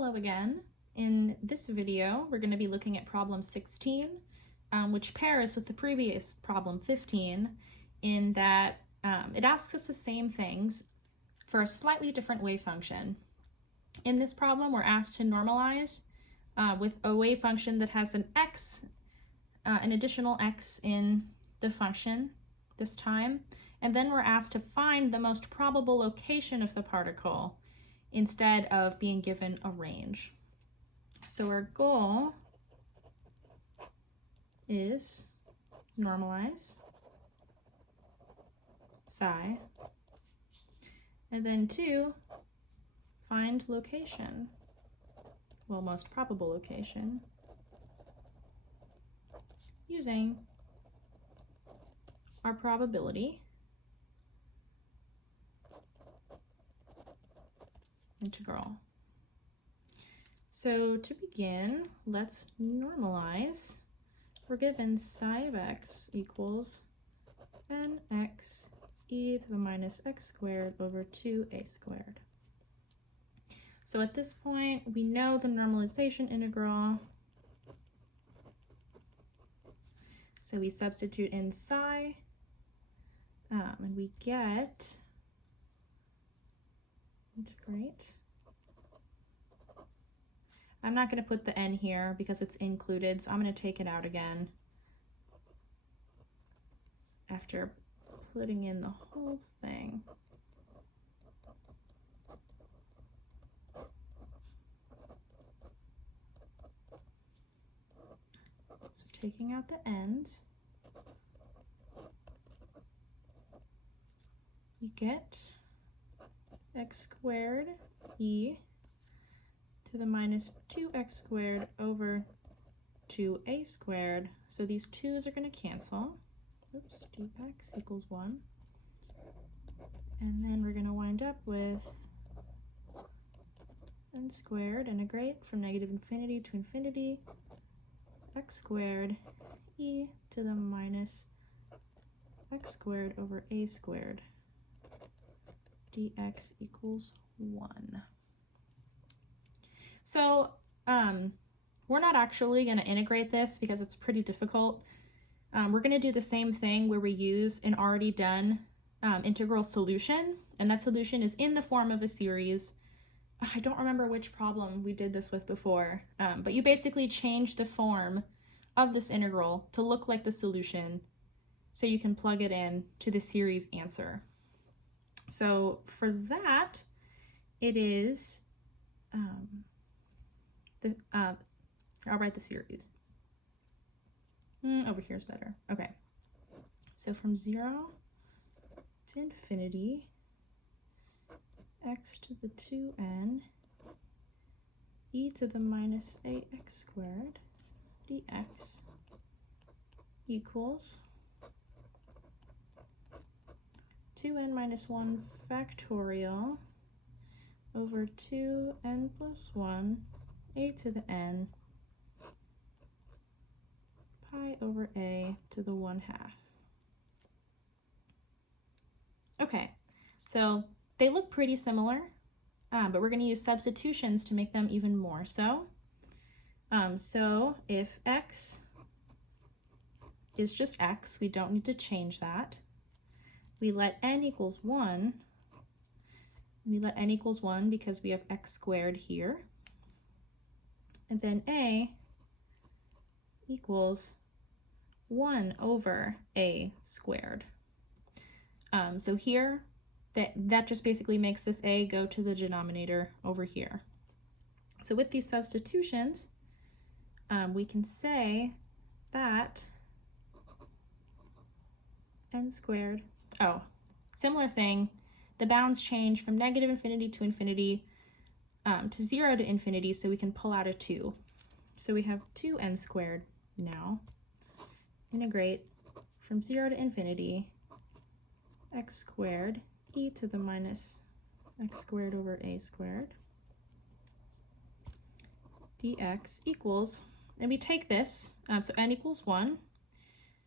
Hello again. In this video, we're going to be looking at problem 16, which pairs with the previous problem 15 in that it asks us the same things for a slightly different wave function. In this problem, we're asked to normalize with a wave function that has an x, an additional x in the function this time, and then we're asked to find the most probable location of the particle instead of being given a range. So our goal is normalize psi, and then 2, find location, well, most probable location, using our probability integral. So to begin, let's normalize. We're given psi of x equals nx e to the minus x squared over 2a squared. So at this point, we know the normalization integral. So we substitute in psi, and we get, integrate. I'm not going to put the n here because it's included, so I'm going to take it out again after putting in the whole thing. So taking out the end, we get x squared e to the minus 2x squared over 2a squared. So these 2's are going to cancel. Oops, dx equals 1. And then we're going to wind up with n squared, integrate from negative infinity to infinity, x squared e to the minus x squared over a squared, dx equals 1. So we're not actually going to integrate this because it's pretty difficult. We're going to do the same thing where we use an already done integral solution, and that solution is in the form of a series. I don't remember which problem we did this with before, but you basically change the form of this integral to look like the solution so you can plug it in to the series answer. So for that, it is I'll write the series. Over here is better. Okay. So from 0 to infinity, x to the 2n e to the minus ax squared dx equals 2n minus 1 factorial over 2n plus 1 a to the n pi over a to the 1/2. Okay, so they look pretty similar, but we're going to use substitutions to make them even more so. So if x is just x, we don't need to change that. We let n equals 1. We let n equals 1 because we have x squared here. And then a equals 1 over a squared. So here, that just basically makes this a go to the denominator over here. So with these substitutions, we can say that n squared, similar thing, the bounds change from negative infinity to infinity to 0 to infinity, so we can pull out a 2. So we have 2n squared now. Integrate from 0 to infinity, x squared e to the minus x squared over a squared dx equals, and we take this, so n equals 1,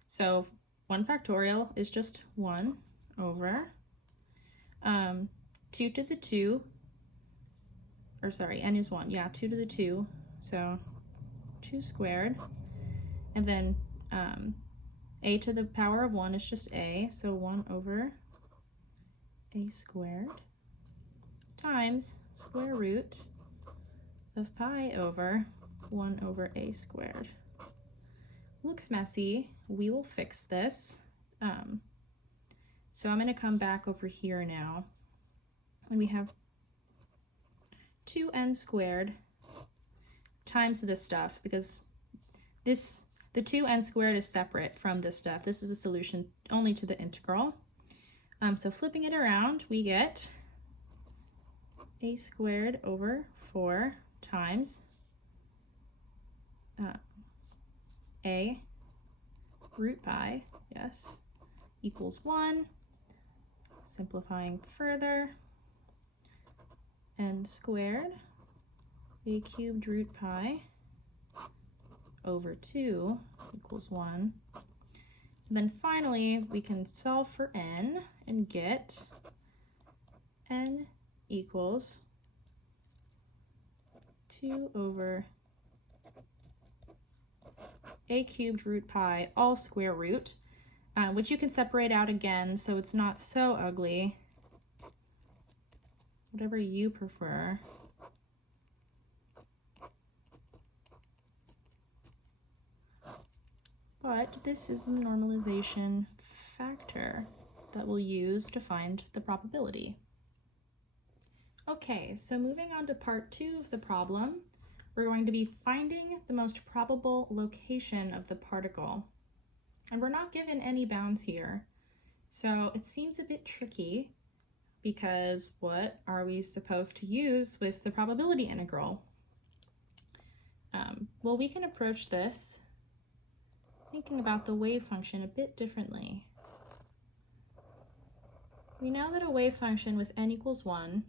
so 1 factorial is just 1 over 2 to the 2 or sorry, n is 1. Yeah, 2 to the 2. So 2 squared. And then a to the power of 1 is just a, so 1 over a squared times square root of pi over 1 over a squared. Looks messy. We will fix this. So I'm going to come back over here now, and we have 2n squared times this stuff, because the 2n squared is separate from this stuff. This is the solution only to the integral. So flipping it around, we get a squared over 4 times a root pi, yes, equals 1. Simplifying further, n squared a cubed root pi over 2 equals 1. And then finally, we can solve for n and get n equals 2 over a cubed root pi all square root, which you can separate out again so it's not so ugly. Whatever you prefer. But this is the normalization factor that we'll use to find the probability. Okay, so moving on to part 2 of the problem, we're going to be finding the most probable location of the particle. And we're not given any bounds here, so it seems a bit tricky, because what are we supposed to use with the probability integral? Well, we can approach this thinking about the wave function a bit differently. We know that a wave function with n equals 1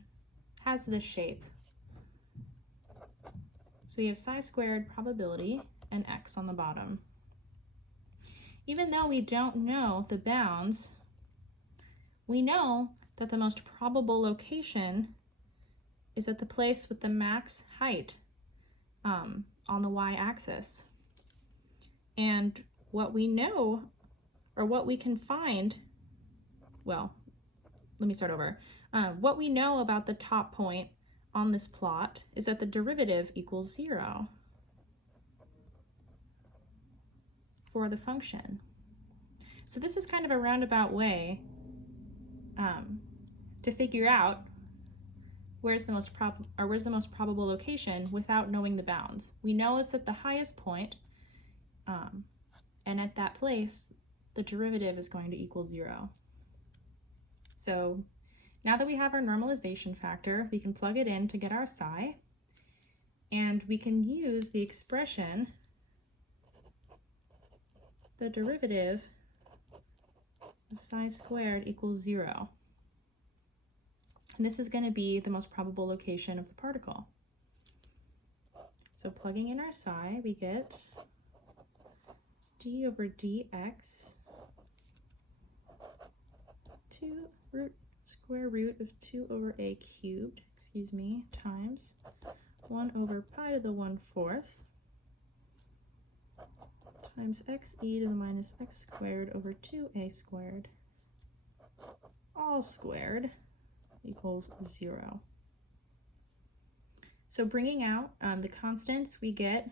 has this shape. So we have psi squared probability and x on the bottom. Even though we don't know the bounds, we know that the most probable location is at the place with the max height on the y-axis. And what we know, or what we can find, well, let me start over. What we know about the top point on this plot is that the derivative equals 0 for the function. So this is kind of a roundabout way to figure out where's the most probable location without knowing the bounds. We know it's at the highest point, and at that place, the derivative is going to equal 0. So now that we have our normalization factor, we can plug it in to get our psi, and we can use the expression, the derivative of psi squared equals 0. And this is going to be the most probable location of the particle. So plugging in our psi, we get d over dx 2 square root of 2 over a cubed, times 1 over pi to the 1/4 times x e to the minus x squared over 2a squared, all squared, equals 0. So bringing out the constants, we get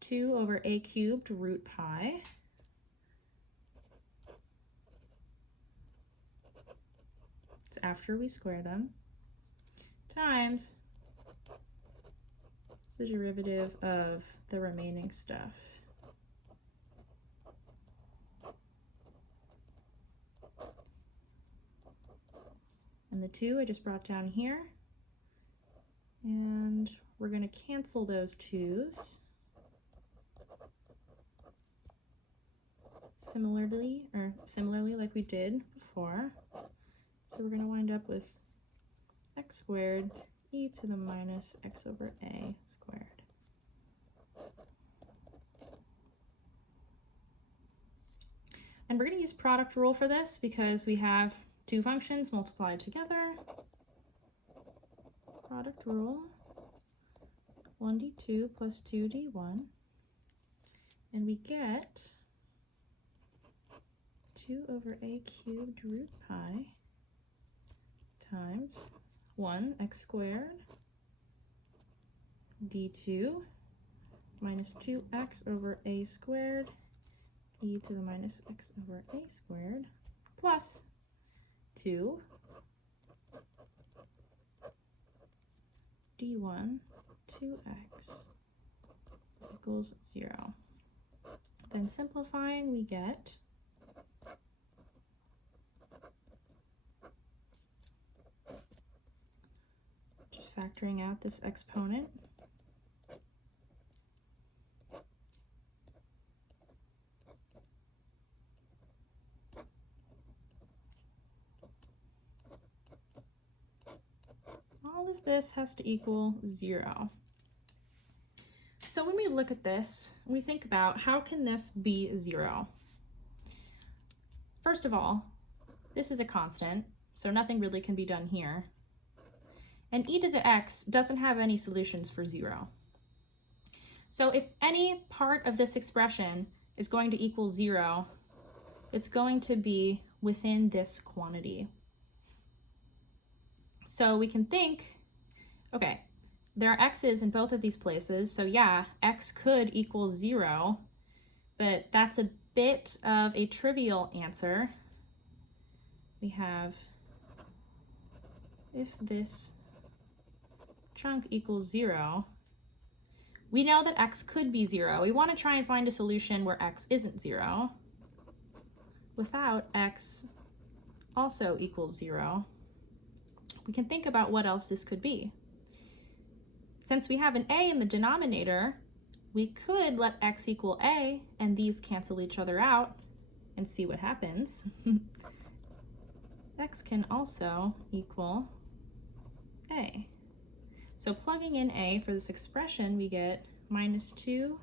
2 over a cubed root pi it's after we square them, times the derivative of the remaining stuff. And the 2 I just brought down here, and we're going to cancel those 2's. Similarly like we did before. So we're going to wind up with x squared e to the minus x over a squared. And we're going to use product rule for this because we have two functions multiplied together. Product rule 1d2 plus 2d1, and we get 2 over a cubed root pi times 1 x squared d2 minus 2x over a squared e to the minus x over a squared plus 2 d1 2x equals 0. Then simplifying, we get just factoring out this exponent. All of this has to equal 0. So when we look at this, we think about how can this be 0? First of all, this is a constant, so nothing really can be done here. And e to the x doesn't have any solutions for 0. So if any part of this expression is going to equal 0, it's going to be within this quantity. So we can think, okay, there are x's in both of these places, so yeah, x could equal 0, but that's a bit of a trivial answer. We have, if this chunk equals 0, we know that x could be 0. We want to try and find a solution where x isn't 0 without x also equals 0. We can think about what else this could be. Since we have an a in the denominator, we could let x equal a and these cancel each other out and see what happens. X can also equal a. So plugging in a for this expression, we get minus 2a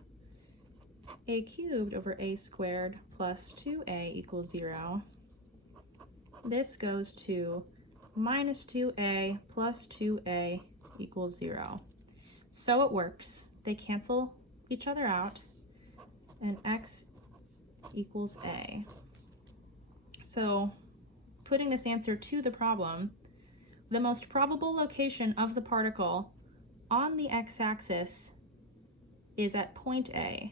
cubed over a squared plus 2a equals 0. This goes to minus 2a plus 2a equals 0. So it works. They cancel each other out, and x equals a. So putting this answer to the problem, the most probable location of the particle on the x-axis is at point A.